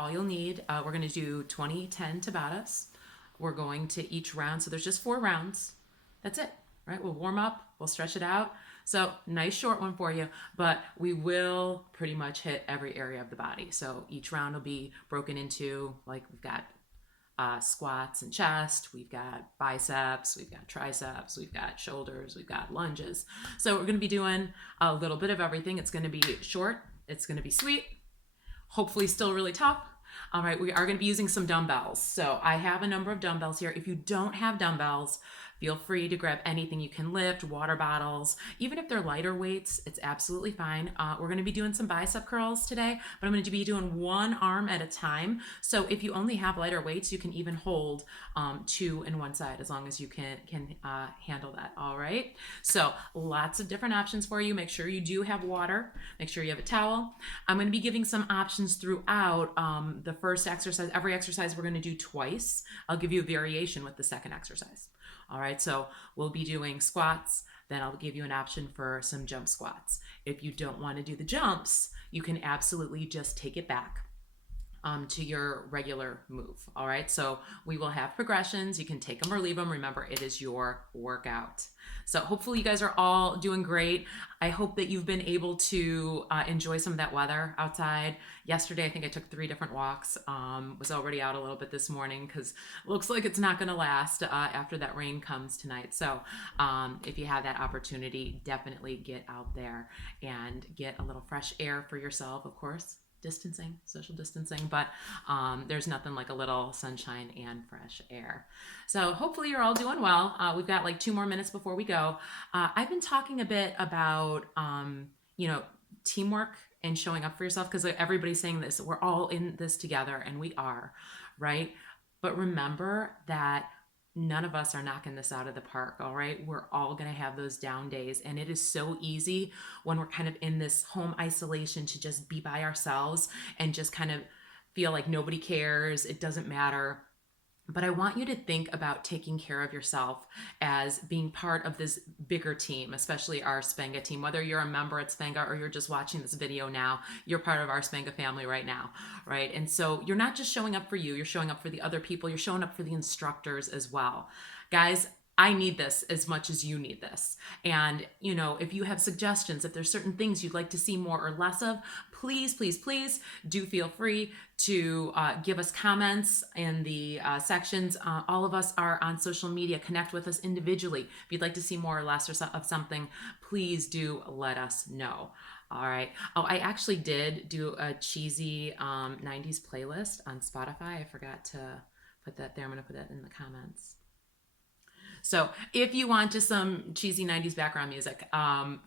all you'll need, we're going to do 20, 10 tabatas. We're going to each round. So there's just 4 rounds. That's it, right? We'll warm up, we'll stretch it out. So nice short one for you, but we will pretty much hit every area of the body. So each round will be broken into, like, we've got squats and chest, we've got biceps, we've got triceps, we've got shoulders, we've got lunges. So we're going to be doing a little bit of everything. It's going to be short, it's going to be sweet, hopefully still really tough. All right, we are going to be using some dumbbells. So I have a number of dumbbells here. If you don't have dumbbells, feel free to grab anything you can lift, water bottles. Even if they're lighter weights, it's absolutely fine. We're going to be doing some bicep curls today, but I'm going to be doing one arm at a time. So if you only have lighter weights, you can even hold 2 in one side as long as you can handle that. All right. So lots of different options for you. Make sure you do have water. Make sure you have a towel. I'm going to be giving some options throughout the first exercise. Every exercise we're going to do twice. I'll give you a variation with the second exercise. All right, so we'll be doing squats, then I'll give you an option for some jump squats. If you don't want to do the jumps, you can absolutely just take it back to your regular move. All right, so we will have progressions. You can take them or leave them. Remember, it is your workout. So hopefully you guys are all doing great. I hope that you've been able to enjoy some of that weather outside. Yesterday, I think I took 3 different walks. Was already out a little bit this morning because it looks like it's not going to last after that rain comes tonight. So if you have that opportunity, definitely get out there and get a little fresh air for yourself, of course. Distancing, social distancing, but there's nothing like a little sunshine and fresh air. So hopefully you're all doing well. We've got like 2 more minutes before we go. I've been talking a bit about, teamwork and showing up for yourself because everybody's saying this. We're all in this together, and we are, right? But remember that none of us are knocking this out of the park, all right? We're all going to have those down days. And it is so easy when we're kind of in this home isolation to just be by ourselves and just kind of feel like nobody cares. It doesn't matter. But I want you to think about taking care of yourself as being part of this bigger team, especially our Spenga team. Whether you're a member at Spenga or you're just watching this video now, you're part of our Spenga family right now, right? And so you're not just showing up for you, you're showing up for the other people, you're showing up for the instructors as well. Guys, I need this as much as you need this. And, if you have suggestions, if there's certain things you'd like to see more or less of, please, please, please do feel free to give us comments in the sections. All of us are on social media. Connect with us individually. If you'd like to see more or less of something, please do let us know. All right. Oh, I actually did do a cheesy 90s playlist on Spotify. I forgot to put that there. I'm going to put that in the comments. So if you want just some cheesy 90s background music,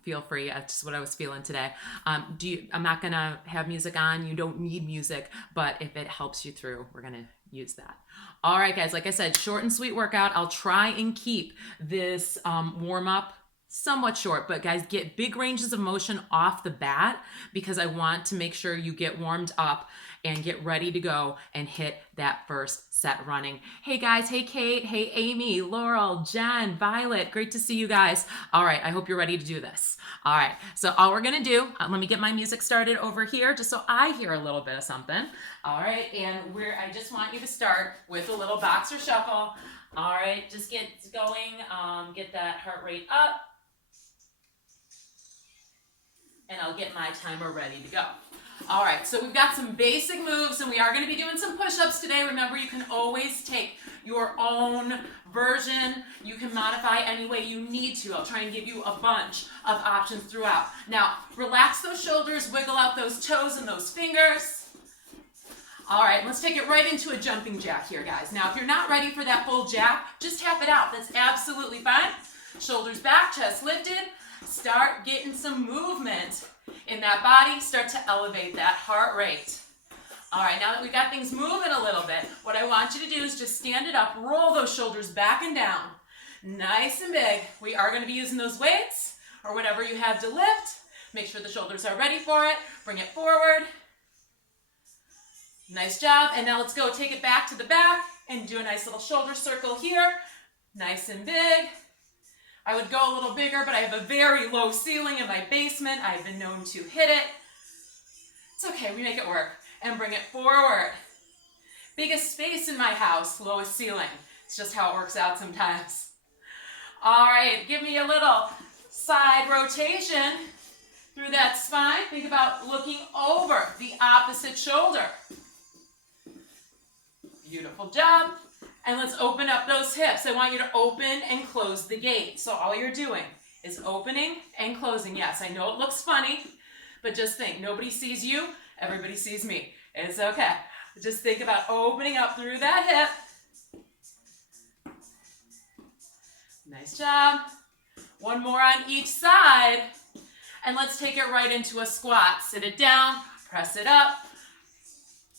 feel free. That's just what I was feeling today. I'm not going to have music on. You don't need music, but if it helps you through, we're going to use that. All right, guys, like I said, short and sweet workout. I'll try and keep this warm up somewhat short, but guys, get big ranges of motion off the bat because I want to make sure you get warmed up and get ready to go and hit that first set running. Hey guys, hey Kate, hey Amy, Laurel, Jen, Violet, great to see you guys. All right, I hope you're ready to do this. All right, so all we're gonna do, let me get my music started over here just so I hear a little bit of something. All right, and I just want you to start with a little boxer shuffle. All right, just get going, get that heart rate up. And I'll get my timer ready to go. All right, so we've got some basic moves, and we are going to be doing some push-ups today. Remember, you can always take your own version. You can modify any way you need to. I'll try and give you a bunch of options throughout. Now, relax those shoulders, wiggle out those toes and those fingers. All right, let's take it right into a jumping jack here, guys. Now, if you're not ready for that full jack, just tap it out. That's absolutely fine. Shoulders back, chest lifted. Start getting some movement in that body. Start to elevate that heart rate. All right, now that we've got things moving a little bit, what I want you to do is just stand it up, roll those shoulders back and down. Nice and big. We are going to be using those weights or whatever you have to lift. Make sure the shoulders are ready for it. Bring it forward. Nice job. And now let's go take it back to the back and do a nice little shoulder circle here. Nice and big. I would go a little bigger, but I have a very low ceiling in my basement. I've been known to hit it. It's okay, we make it work. and bring it forward. Biggest space in my house, lowest ceiling. It's just how it works out sometimes. All right, give me a little side rotation through that spine. Think about looking over the opposite shoulder. Beautiful job. And let's open up those hips. I want you to open and close the gate. So all you're doing is opening and closing. Yes, I know it looks funny, but just think, nobody sees you, everybody sees me. It's okay. Just think about opening up through that hip. Nice job. One more on each side. And let's take it right into a squat. Sit it down, press it up.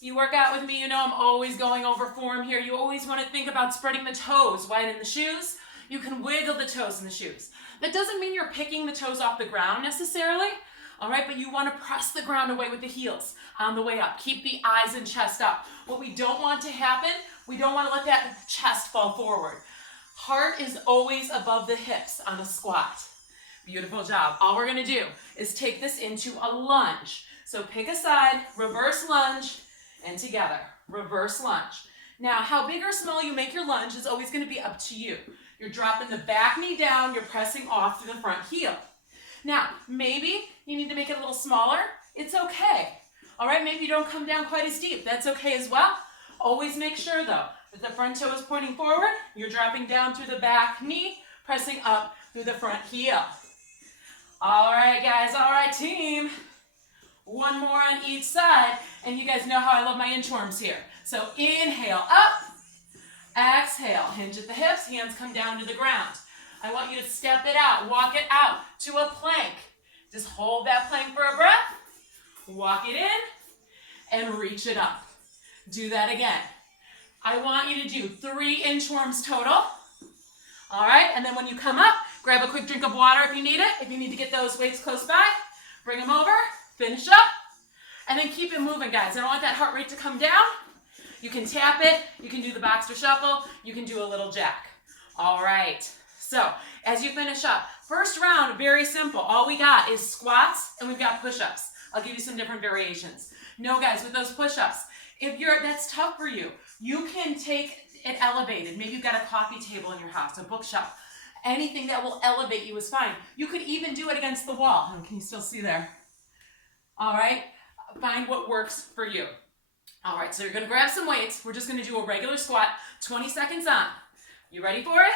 You work out with me, you know I'm always going over form here. You always want to think about spreading the toes wide in the shoes. You can wiggle the toes in the shoes. That doesn't mean you're picking the toes off the ground necessarily, all right? But you want to press the ground away with the heels on the way up. Keep the eyes and chest up. What we don't want to happen, we don't want to let that chest fall forward. Heart is always above the hips on a squat. Beautiful job. All we're going to do is take this into a lunge. So pick a side, reverse lunge, and together. Reverse lunge. Now, how big or small you make your lunge is always going to be up to you. You're dropping the back knee down, you're pressing off through the front heel. Now, maybe you need to make it a little smaller. It's okay. All right, maybe you don't come down quite as deep. That's okay as well. Always make sure, though, that the front toe is pointing forward. You're dropping down through the back knee, pressing up through the front heel. All right, guys. All right, team. One more on each side, and you guys know how I love my inchworms here. So inhale up, exhale, hinge at the hips, hands come down to the ground. I want you to step it out, walk it out to a plank. Just hold that plank for a breath, walk it in, and reach it up. Do that again. I want you to do 3 inchworms total. All right, and then when you come up, grab a quick drink of water if you need it. If you need to get those weights close by, bring them over. Finish up, and then keep it moving, guys. I don't want that heart rate to come down. You can tap it, you can do the boxer shuffle, you can do a little jack. All right, so as you finish up, first round, very simple. All we got is squats, and we've got push-ups. I'll give you some different variations. No, guys, with those push-ups, if that's tough for you, you can take it elevated. Maybe you've got a coffee table in your house, a bookshelf. Anything that will elevate you is fine. You could even do it against the wall. Oh, can you still see there? All right, find what works for you. All right, so you're gonna grab some weights. We're just gonna do a regular squat, 20 seconds on. You ready for it?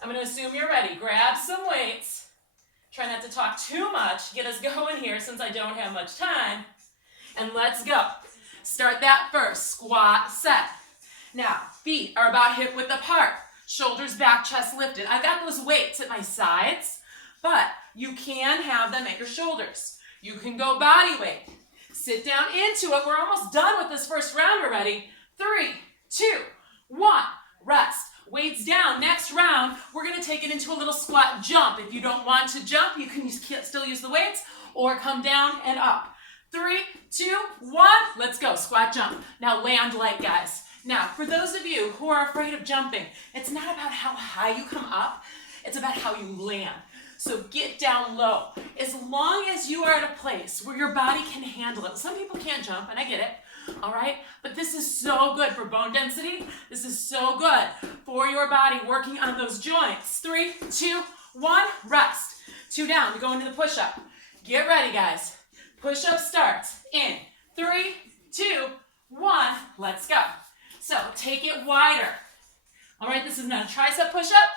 I'm gonna assume you're ready. Grab some weights. Try not to talk too much. Get us going here since I don't have much time. And let's go. Start that first, squat set. Now, feet are about hip width apart. Shoulders back, chest lifted. I've got those weights at my sides, but you can have them at your shoulders. You can go body weight. Sit down into it. We're almost done with this first round already. 3, 2, 1. Rest. Weights down. Next round, we're going to take it into a little squat jump. If you don't want to jump, you can still use the weights or come down and up. 3, 2, 1. Let's go. Squat jump. Now land light, guys. Now, for those of you who are afraid of jumping, it's not about how high you come up. It's about how you land. So get down low. As long as you are at a place where your body can handle it. Some people can't jump, and I get it, all right? But this is so good for bone density. This is so good for your body working on those joints. 3, 2, 1, rest. 2 down, we go into the push-up. Get ready, guys. Push-up starts in 3, 2, 1, let's go. So take it wider. All right, this is not a tricep push-up.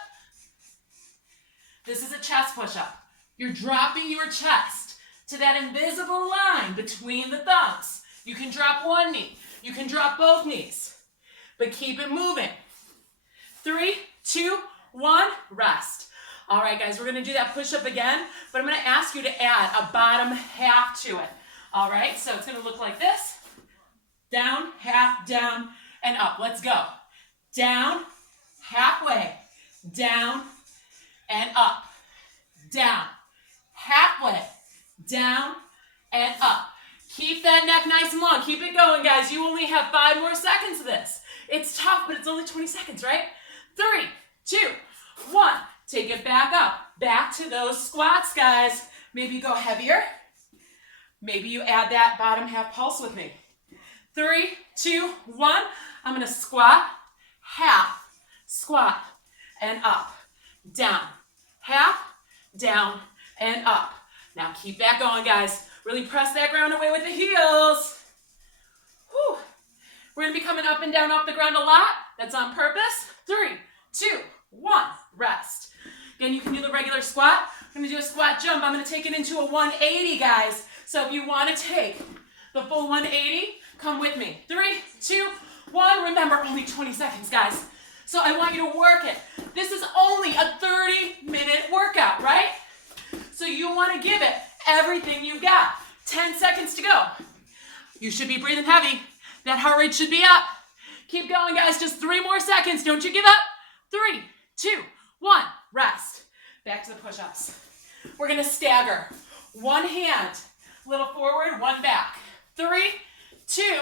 This is a chest push-up. You're dropping your chest to that invisible line between the thumbs. You can drop one knee. You can drop both knees. But keep it moving. 3, 2, 1, rest. All right, guys, we're going to do that push-up again, but I'm going to ask you to add a bottom half to it. All right, so it's going to look like this. Down, half, down, and up. Let's go. Down, halfway, down, and up. Down, halfway, down, and up. Keep that neck nice and long. Keep it going, guys. You only have 5 more seconds of this. It's tough, but it's only 20 seconds, right? 3, 2, 1. Take it back up. Back to those squats, guys. Maybe you go heavier. Maybe you add that bottom half pulse with me. 3, 2, 1. I'm gonna squat, half, squat, and up, down, half, down, and up. Now keep that going, guys. Really press that ground away with the heels. Whew. We're gonna be coming up and down off the ground a lot. That's on purpose. 3, 2, 1, rest. Again, you can do the regular squat. I'm gonna do a squat jump. I'm gonna take it into a 180, guys. So if you wanna take the full 180, come with me. 3, 2, 1. Remember, only 20 seconds, guys. So I want you to work it. This is only a 30-minute workout, right? So you wanna give it everything you've got. 10 seconds to go. You should be breathing heavy. That heart rate should be up. Keep going, guys. Just 3 more seconds. Don't you give up. 3, 2, 1. Rest. Back to the push-ups. We're going to stagger. One hand, little forward, one back. 3, 2,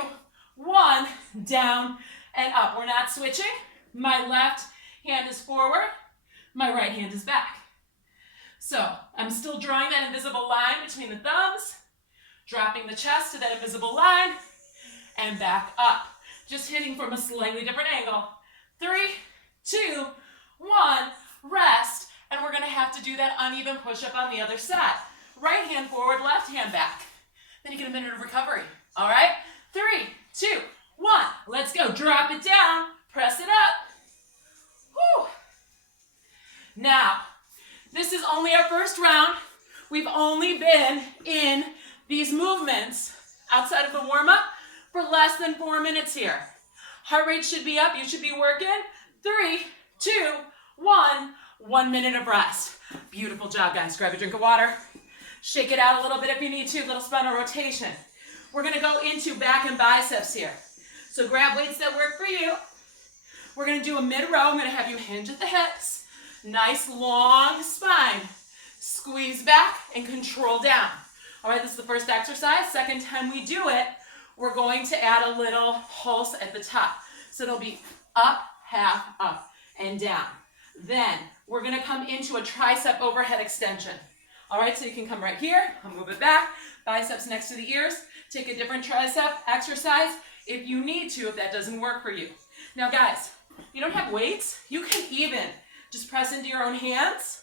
1. Down and up. We're not switching. My left hand is forward. My right hand is back. So I'm still drawing that invisible line between the thumbs, dropping the chest to that invisible line, and back up. Just hitting from a slightly different angle. 3, 2, 1, rest. And we're gonna have to do that uneven push-up on the other side. Right hand forward, left hand back. Then you get a minute of recovery, all right? 3, 2, 1, let's go. Drop it down, press it up. Whew. Now, this is only our first round. We've only been in these movements outside of the warm-up for less than 4 minutes here. Heart rate should be up. You should be working. 3, 2, 1. 1 minute of rest. Beautiful job, guys. Grab a drink of water. Shake it out a little bit if you need to. Little spinal rotation. We're going to go into back and biceps here. So grab weights that work for you. We're going to do a mid-row. I'm going to have you hinge at the hips. Nice long spine. Squeeze back and control down. All right, this is the first exercise. Second time we do it, we're going to add a little pulse at the top. So it'll be up, half, up, and down. Then we're going to come into a tricep overhead extension. All right, so you can come right here. I'll move it back. Biceps next to the ears. Take a different tricep exercise if you need to, if that doesn't work for you. Now, guys, you don't have weights. You can even just press into your own hands,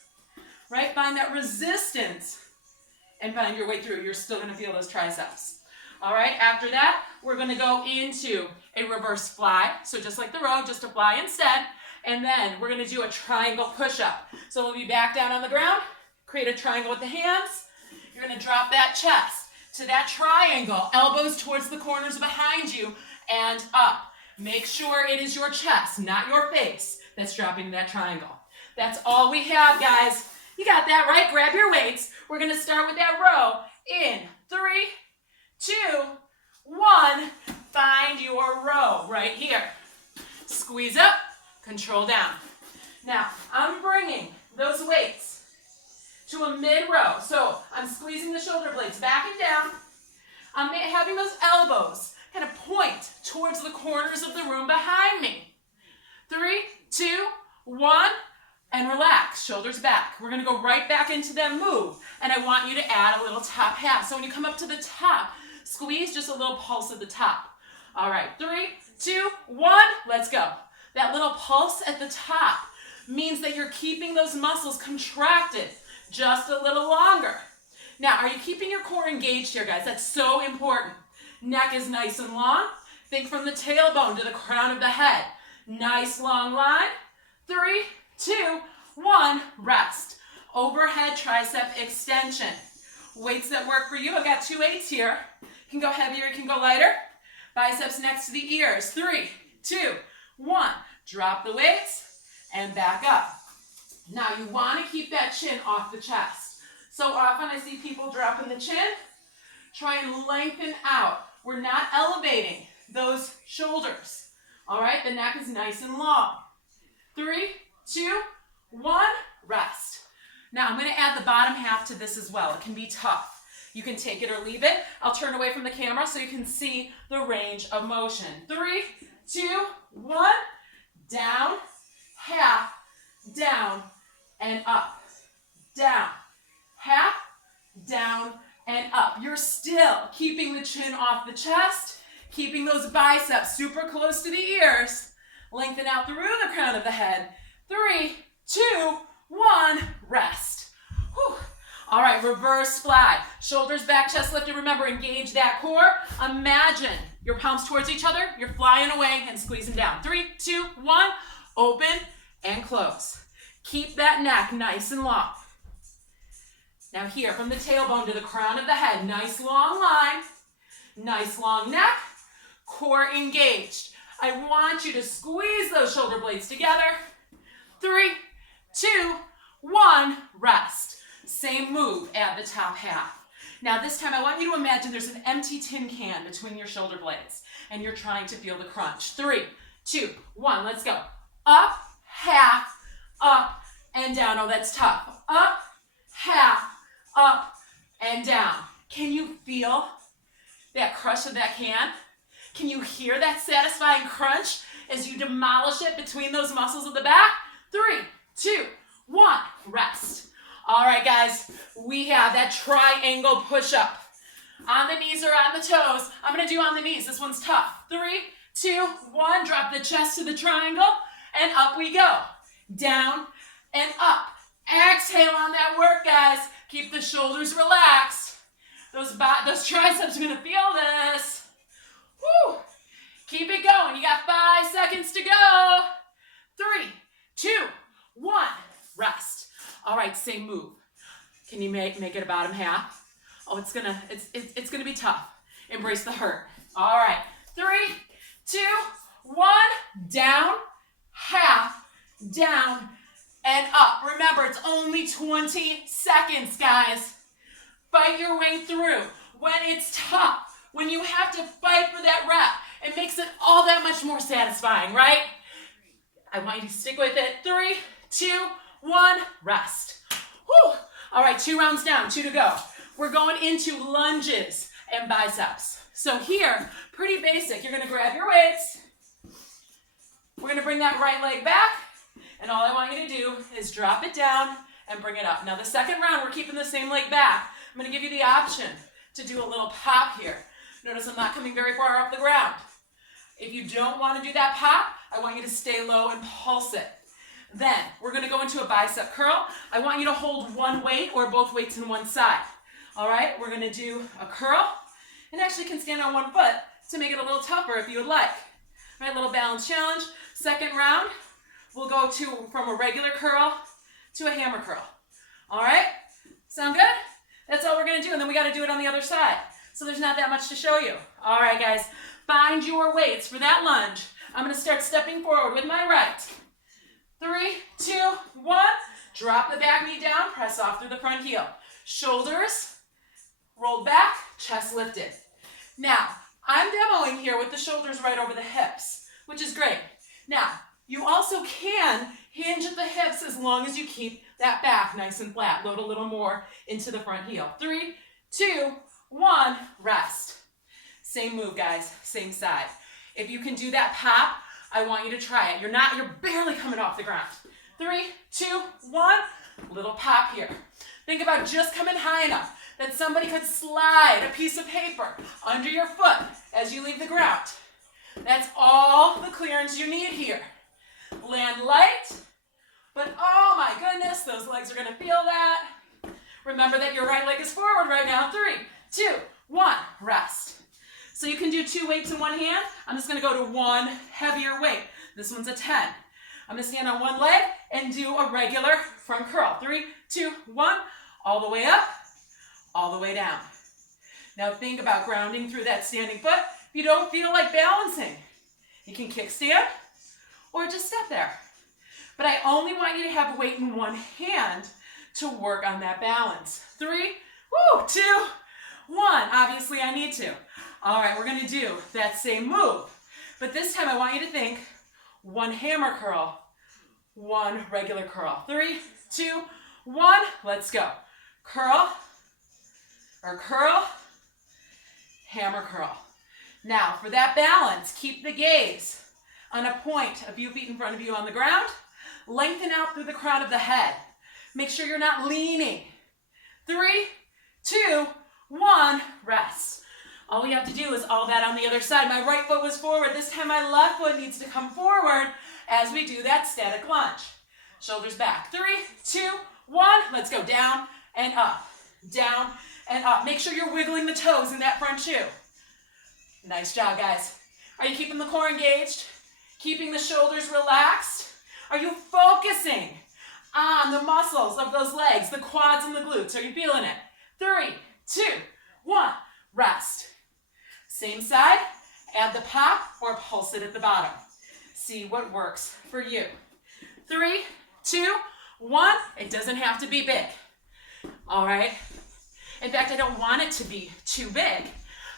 right? Find that resistance and find your way through. You're still going to feel those triceps. All right, after that, we're going to go into a reverse fly. So just like the row, just a fly instead. And then we're going to do a triangle push-up. So we'll be back down on the ground, create a triangle with the hands. You're going to drop that chest to that triangle, elbows towards the corners behind you, and up. Make sure it is your chest, not your face, that's dropping that triangle. That's all we have, guys. You got that, right? Grab your weights. We're going to start with that row. In 3, 2, 1. Find your row right here. Squeeze up, control down. Now, I'm bringing those weights to a mid-row. So I'm squeezing the shoulder blades back and down. I'm having those elbows kind of point towards the corners of the room behind me. 3, 2, 1, and relax. Shoulders back. We're going to go right back into that move. And I want you to add a little top half. So when you come up to the top, squeeze just a little pulse at the top. All right, 3, 2, 1, let's go. That little pulse at the top means that you're keeping those muscles contracted just a little longer. Now, are you keeping your core engaged here, guys? That's so important. Neck is nice and long. Think from the tailbone to the crown of the head. Nice long line. 3, 2, 1, rest. Overhead tricep extension. Weights that work for you. I've got 2 weights here. You can go heavier, you can go lighter. Biceps next to the ears. 3, 2, 1. Drop the weights and back up. Now you want to keep that chin off the chest. So often I see people dropping the chin. Try and lengthen out. We're not elevating those shoulders. All right, the neck is nice and long. 3, 2, 1, rest. Now I'm going to add the bottom half to this as well. It can be tough. You can take it or leave it. I'll turn away from the camera so you can see the range of motion. 3, 2, 1, down, half, down, and up. Down, half, down, and up. You're still keeping the chin off the chest, Keeping those biceps super close to the ears. Lengthen out through the crown of the head. 3, 2, 1, rest. Whew. All right, reverse fly. Shoulders back, chest lifted. Remember, engage that core. Imagine your palms towards each other. You're flying away and squeezing down. 3, 2, 1, open and close. Keep that neck nice and long. Now here, from the tailbone to the crown of the head, nice long line, nice long neck, core engaged. I want you to squeeze those shoulder blades together. 3, 2, 1, rest. Same move at the top half. Now this time I want you to imagine there's an empty tin can between your shoulder blades and you're trying to feel the crunch. 3, 2, 1, let's go. Up, half, up, and down. Oh, that's tough. Up, half, up, and down. Can you feel that crush of that can? Can you hear that satisfying crunch as you demolish it between those muscles of the back? 3, 2, 1, rest. All right, guys, we have that triangle push-up. On the knees or on the toes. I'm going to do on the knees. This one's tough. 3, 2, 1, drop the chest to the triangle, and up we go. Down and up. Exhale on that work, guys. Keep the shoulders relaxed. Those triceps are going to feel this. Woo! Keep it going. You got 5 seconds to go. 3, 2, 1, rest. All right, same move. Can you make it a bottom half? Oh, it's gonna be tough. Embrace the hurt. All right, 3, 2, 1, down, half, down, and up. Remember, it's only 20 seconds, guys. Fight your way through. When it's tough, when you have to fight for that rep, it makes it all that much more satisfying, right? I want you to stick with it. 3, 2, 1, rest. Whew. All right, 2 rounds down, 2 to go. We're going into lunges and biceps. So here, pretty basic. You're gonna grab your weights. We're gonna bring that right leg back, and all I want you to do is drop it down and bring it up. Now the second round, we're keeping the same leg back. I'm gonna give you the option to do a little pop here. Notice I'm not coming very far off the ground. If you don't wanna do that pop, I want you to stay low and pulse it. Then we're gonna go into a bicep curl. I want you to hold one weight or both weights in one side. All right, we're gonna do a curl, and actually can stand on one foot to make it a little tougher if you would like. All right, little balance challenge. Second round, we'll go from a regular curl to a hammer curl. All right, sound good? That's all we're gonna do, and then we gotta do it on the other side. So there's not that much to show you. All right, guys, find your weights for that lunge. I'm gonna start stepping forward with my right. 3, 2, 1, drop the back knee down, press off through the front heel. Shoulders rolled back, chest lifted. Now, I'm demoing here with the shoulders right over the hips, which is great. Now, you also can hinge at the hips as long as you keep that back nice and flat. Load a little more into the front heel. 3, 2, 1, rest. Same move, guys, same side. If you can do that pop, I want you to try it. You're barely coming off the ground. 3, 2, 1, little pop here. Think about just coming high enough that somebody could slide a piece of paper under your foot as you leave the ground. That's all the clearance you need here. Land light, but oh my goodness, those legs are gonna feel that. Remember that your right leg is forward right now. 3, 2, 1, rest. So you can do 2 weights in one hand. I'm just gonna go to one heavier weight. This one's a 10. I'm gonna stand on one leg and do a regular front curl. 3, 2, 1, all the way up, all the way down. Now think about grounding through that standing foot. If you don't feel like balancing, you can kickstand or just step there. But I only want you to have weight in one hand to work on that balance. 3, 2, 1. Obviously I need to. All right, we're gonna do that same move. But this time I want you to think one hammer curl, one regular curl. 3, 2, 1, let's go. Curl, or curl, hammer curl. Now for that balance, keep the gaze on a point a few feet in front of you on the ground. Lengthen out through the crown of the head. Make sure you're not leaning. 3, 2, 1, rest. All we have to do is all that on the other side. My right foot was forward. This time my left foot needs to come forward as we do that static lunge. Shoulders back. 3, 2, 1. Let's go down and up. Down and up. Make sure you're wiggling the toes in that front shoe. Nice job, guys. Are you keeping the core engaged? Keeping the shoulders relaxed? Are you focusing on the muscles of those legs, the quads and the glutes? Are you feeling it? 3, 2, 1. Rest. Same side. Add the pop or pulse it at the bottom. See what works for you. 3, 2, 1. It doesn't have to be big. All right? In fact, I don't want it to be too big.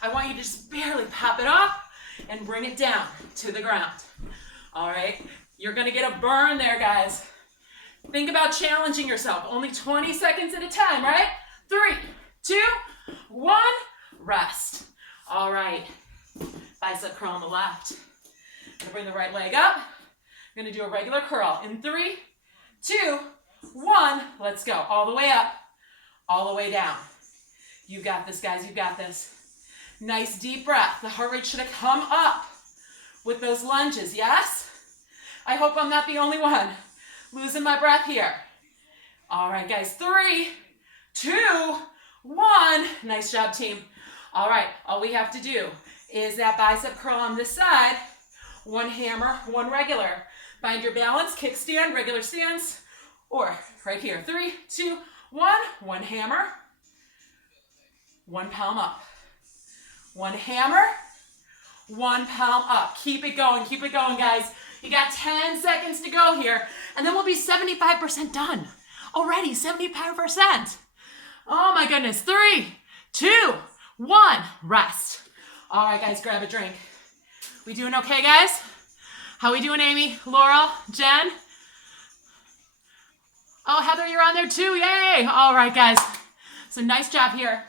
I want you to just barely pop it up and bring it down to the ground. All right? You're going to get a burn there, guys. Think about challenging yourself. Only 20 seconds at a time, right? 3, 2, 1. Rest. All right. Bicep curl on the left. I'm going to bring the right leg up. I'm going to do a regular curl. In 3, 2, 1. Let's go. All the way up. All the way down. You got this, guys. You got this. Nice deep breath. The heart rate should have come up with those lunges, yes? I hope I'm not the only one losing my breath here. All right, guys. 3, 2, 1. Nice job, team. All right, all we have to do is that bicep curl on this side. One hammer, one regular. Find your balance, kickstand, regular stance, or right here. 3, 2, 1. One hammer, one palm up. One hammer, one palm up. Keep it going, guys. You got 10 seconds to go here, and then we'll be 75% done. Already, 75%. Oh my goodness. 3, 2, 1. Rest. All right, guys, grab a drink. We doing okay, guys? How we doing, Amy, Laurel, Jen? Oh, Heather, you're on there too. Yay. All right, guys. So nice job here.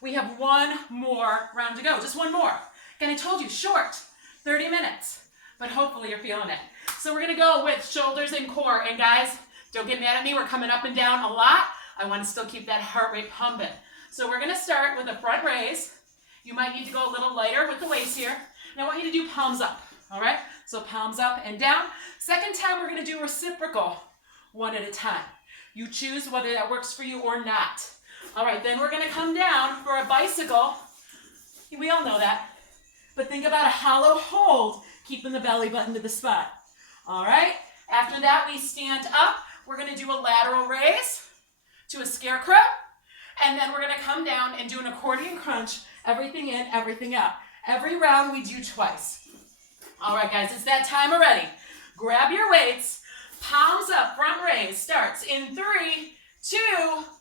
We have one more round to go. Just one more. Again, I told you, short, 30 minutes. But hopefully you're feeling it. So we're going to go with shoulders and core. And guys, don't get mad at me. We're coming up and down a lot. I want to still keep that heart rate pumping. So we're going to start with a front raise. You might need to go a little lighter with the weights here. And I want you to do palms up. All right? So palms up and down. Second time, we're going to do reciprocal, one at a time. You choose whether that works for you or not. All right, then we're going to come down for a bicycle. We all know that. But think about a hollow hold, keeping the belly button to the spine. All right? After that, we stand up. We're going to do a lateral raise to a scarecrow. And then we're going to come down and do an accordion crunch. Everything in, everything out. Every round we do twice. All right, guys, it's that time already. Grab your weights. Palms up, front raise. Starts in 3, 2,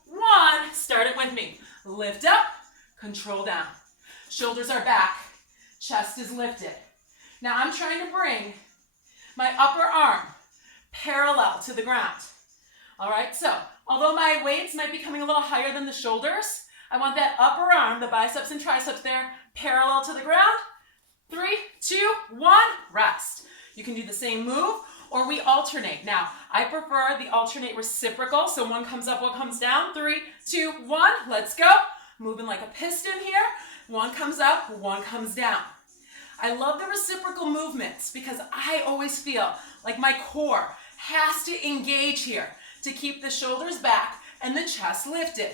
1. Start it with me. Lift up, control down. Shoulders are back. Chest is lifted. Now I'm trying to bring my upper arm parallel to the ground. All right, so although my weights might be coming a little higher than the shoulders, I want that upper arm, the biceps and triceps there, parallel to the ground. 3, 2, 1, rest. You can do the same move, or we alternate. Now, I prefer the alternate reciprocal, so one comes up, one comes down. 3, 2, 1, let's go. Moving like a piston here. One comes up, one comes down. I love the reciprocal movements because I always feel like my core has to engage here to keep the shoulders back and the chest lifted.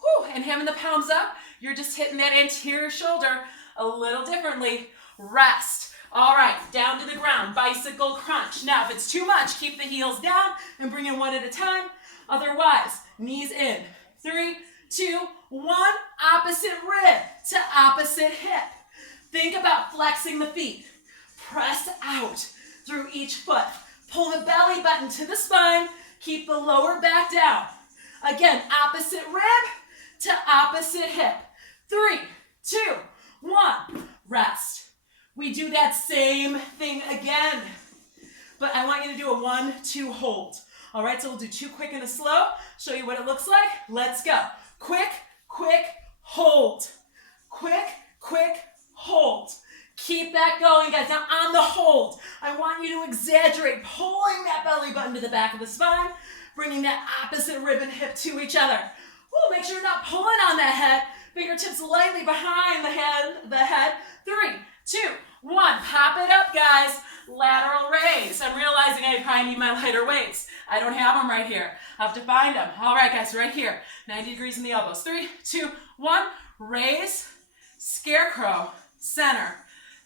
Whew, and having the palms up, you're just hitting that anterior shoulder a little differently. Rest. All right, down to the ground, bicycle crunch. Now, if it's too much, keep the heels down and bring in one at a time. Otherwise, knees in. 3, 2, 1, opposite rib to opposite hip. Think about flexing the feet. Press out through each foot. Pull the belly button to the spine. Keep the lower back down. Again, opposite rib to opposite hip. 3, 2, 1, rest. We do that same thing again, but I want you to do a 1, 2 hold. All right, so we'll do 2 quick and a slow. Show you what it looks like. Let's go. Quick, quick, hold. Quick, quick, hold. Keep that going, guys. Now on the hold, I want you to exaggerate, pulling that belly button to the back of the spine, bringing that opposite rib and hip to each other. Woo, make sure you're not pulling on that head. Fingertips lightly behind the head. 3, 2, 1. Pop it up, guys. Lateral raise. I'm realizing I probably need my lighter weights. I don't have them right here. I have to find them. All right, guys, right here. 90 degrees in the elbows. 3, 2, 1. Raise, scarecrow, center,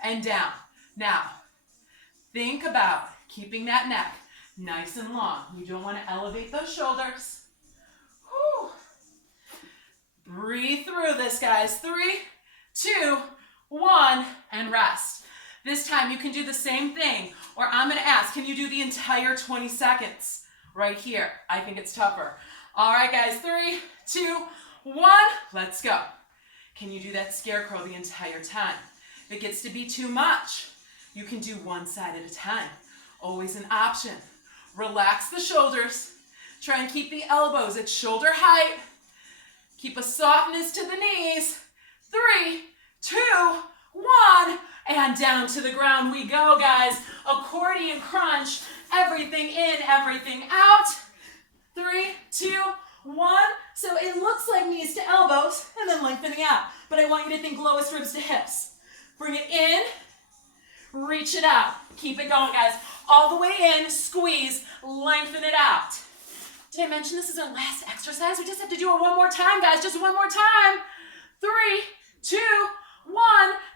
and down. Now, think about keeping that neck nice and long. You don't want to elevate those shoulders. Whew. Breathe through this, guys. 3, 2, 1, and rest. This time you can do the same thing, or I'm going to ask, can you do the entire 20 seconds right here? I think it's tougher. All right, guys, 3, 2, 1, let's go. Can you do that scarecrow the entire time? If it gets to be too much, you can do one side at a time. Always an option. Relax the shoulders. Try and keep the elbows at shoulder height. Keep a softness to the knees. 3, 2, 1, and down to the ground we go, guys. Accordion crunch. Everything in, everything out. 3, 2, 1. So it looks like knees to elbows and then lengthening out. But I want you to think lowest ribs to hips. Bring it in. Reach it out. Keep it going, guys. All the way in, squeeze, lengthen it out. Did I mention this is our last exercise? We just have to do it one more time, guys. Just one more time. 3, 2, 1,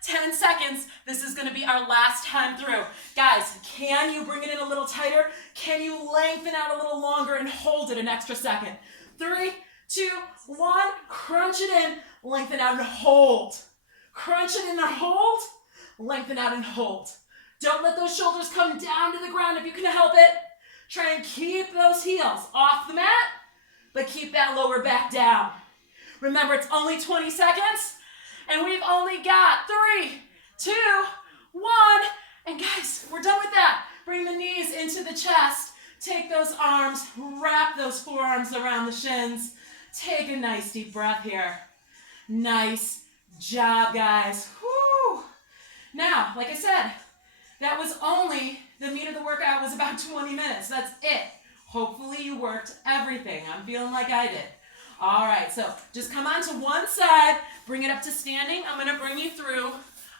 10 seconds. This is going to be our last time through. Guys, can you bring it in a little tighter? Can you lengthen out a little longer and hold it an extra second? 3, 2, 1, crunch it in, lengthen out and hold. Crunch it in and hold, lengthen out and hold. Don't let those shoulders come down to the ground if you can help it. Try and keep those heels off the mat, but keep that lower back down. Remember, it's only 20 seconds, and we've only got 3, 2, 1, and guys, we're done with that. Bring the knees into the chest. Take those arms, wrap those forearms around the shins. Take a nice deep breath here. Nice job, guys. Whew. Now, like I said, that was only, the meat of the workout was about 20 minutes. That's it. Hopefully you worked everything. I'm feeling like I did. All right, so just come on to one side, bring it up to standing. I'm going to bring you through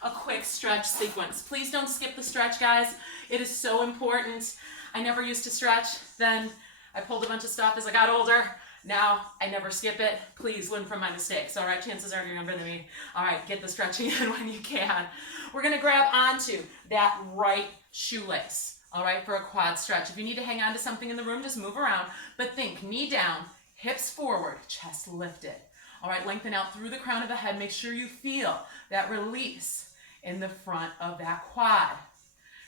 a quick stretch sequence. Please don't skip the stretch, guys. It is so important. I never used to stretch. Then I pulled a bunch of stuff as I got older. Now I never skip it. Please learn from my mistakes. All right, chances are you're younger than me. All right, get the stretching in when you can. We're going to grab onto that right shoelace, all right, for a quad stretch. If you need to hang on to something in the room, just move around. But think knee down, hips forward, chest lifted. All right, lengthen out through the crown of the head. Make sure you feel that release in the front of that quad.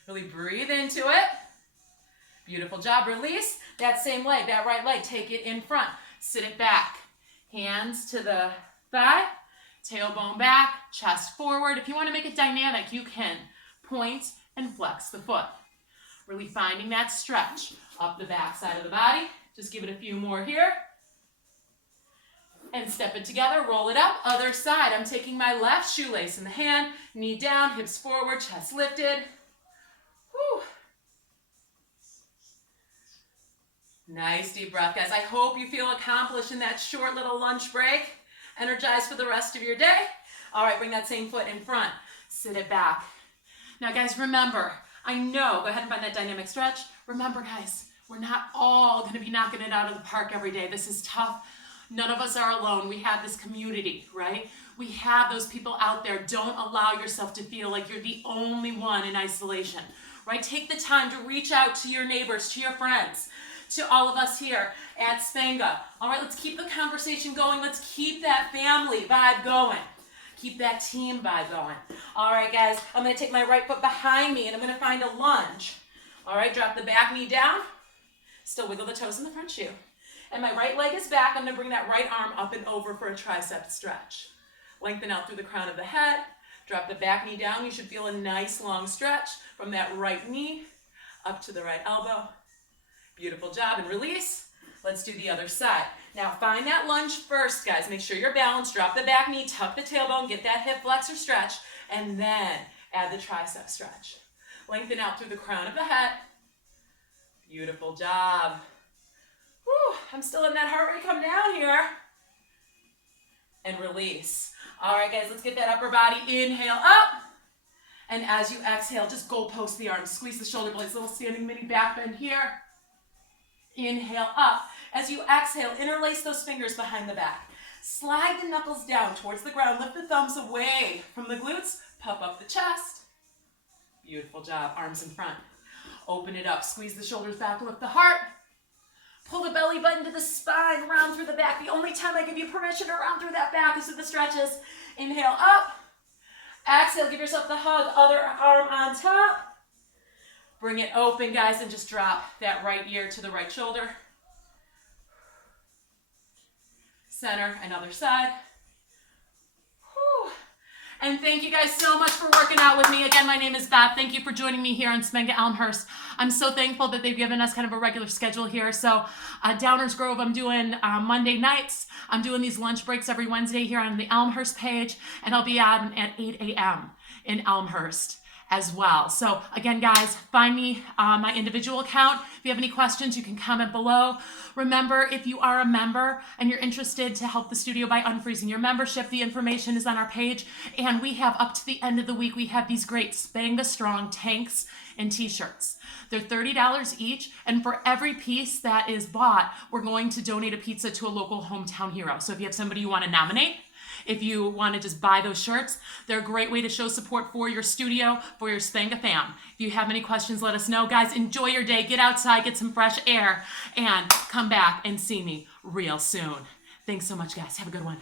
Really breathe into it. Beautiful job. Release that same leg, that right leg. Take it in front. Sit it back. Hands to the thigh, tailbone back, chest forward. If you want to make it dynamic, you can point and flex the foot. Really finding that stretch up the back side of the body. Just give it a few more here. And step it together, roll it up. Other side, I'm taking my left shoelace in the hand, knee down, hips forward, chest lifted. Whew. Nice deep breath, guys. I hope you feel accomplished in that short little lunch break. Energized for the rest of your day. All right, bring that same foot in front. Sit it back. Now, guys, remember, I know, go ahead and find that dynamic stretch. Remember, guys, we're not all going to be knocking it out of the park every day. This is tough. None of us are alone. We have this community, right? We have those people out there. Don't allow yourself to feel like you're the only one in isolation, right? Take the time to reach out to your neighbors, to your friends, to all of us here at Spenga. All right, let's keep the conversation going. Let's keep that family vibe going. Keep that team vibe going. All right, guys, I'm going to take my right foot behind me, and I'm going to find a lunge. All right, drop the back knee down. Still wiggle the toes in the front shoe. And my right leg is back. I'm going to bring that right arm up and over for a tricep stretch. Lengthen out through the crown of the head. Drop the back knee down. You should feel a nice long stretch from that right knee up to the right elbow. Beautiful job. And release. Let's do the other side. Now find that lunge first, guys. Make sure you're balanced. Drop the back knee, tuck the tailbone, get that hip flexor stretch, and then add the tricep stretch. Lengthen out through the crown of the head. Beautiful job. Whew, I'm still in that heart rate come down here. and release. All right, guys, let's get that upper body. Inhale up. And as you exhale, just goalpost the arms. Squeeze the shoulder blades, little standing mini back bend here. Inhale up. As you exhale, interlace those fingers behind the back. Slide the knuckles down towards the ground. Lift the thumbs away from the glutes. Puff up the chest. Beautiful job. Arms in front. Open it up. Squeeze the shoulders back. Lift the heart. Pull the belly button to the spine. Round through the back. The only time I give you permission to round through that back is with the stretches. Inhale up. Exhale. Give yourself the hug. Other arm on top. Bring it open, guys, and just drop that right ear to the right shoulder. Center and other side. Whew. And thank you guys so much for working out with me. Again, my name is Beth. Thank you for joining me here on Spenga Elmhurst. I'm so thankful that they've given us kind of a regular schedule here. So Downers Grove, I'm doing Monday nights. I'm doing these lunch breaks every Wednesday here on the Elmhurst page, and I'll be at 8 a.m. in Elmhurst as well. So again, guys, find me on my individual account. If you have any questions, you can comment below. Remember, if you are a member and you're interested to help the studio by unfreezing your membership, the information is on our page. And we have up to the end of the week, we have these great Spenga Strong tanks and t-shirts. They're $30 each. And for every piece that is bought, we're going to donate a pizza to a local hometown hero. So if you have somebody you want to nominate, if you want to just buy those shirts, they're a great way to show support for your studio, for your Spenga fam. If you have any questions, let us know. Guys, enjoy your day. Get outside, get some fresh air, and come back and see me real soon. Thanks so much, guys. Have a good one.